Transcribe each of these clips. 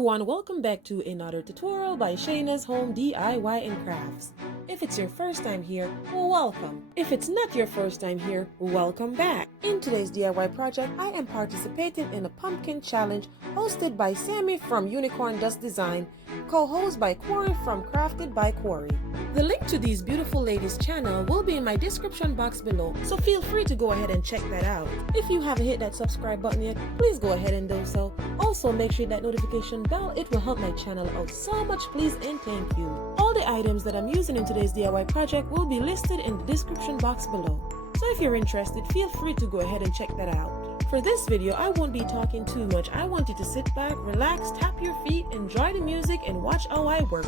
everyone, welcome back to another tutorial by Shana's Home DIY and Crafts. If it's your first time here, welcome. If it's not your first time here, welcome back. In today's DIY project, I am participating in a pumpkin challenge hosted by Sammy from Unicorn Dust Design, co-hosted by Quarry from Crafted by Quarry. The link to these beautiful ladies' channel will be in my description box below, so feel free to go ahead and check that out. If you haven't hit that subscribe button yet, please go ahead and do so. Also, make sure that notification bell, it will help my channel out so much, please, and thank you. All the items that I'm using in today's DIY project will be listed in the description box below. So if you're interested, feel free to go ahead and check that out. For this video, I won't be talking too much. I want you to sit back, relax, tap your feet, enjoy the music, and watch how I work.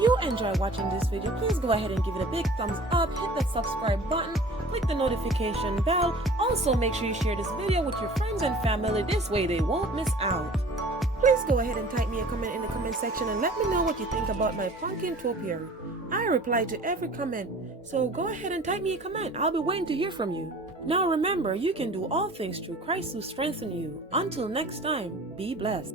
you enjoy watching this video, please go ahead and give it a big thumbs up, hit that subscribe button, click the notification bell. Also make sure you share this video with your friends and family, this way they won't miss out. Please go ahead and type me a comment in the comment section and let me know what you think about my pumpkin topiary. I reply to every comment, so go ahead and type me a comment. I'll be waiting to hear from you. Now remember, you can do all things through Christ who strengthens you. Until next time, be blessed.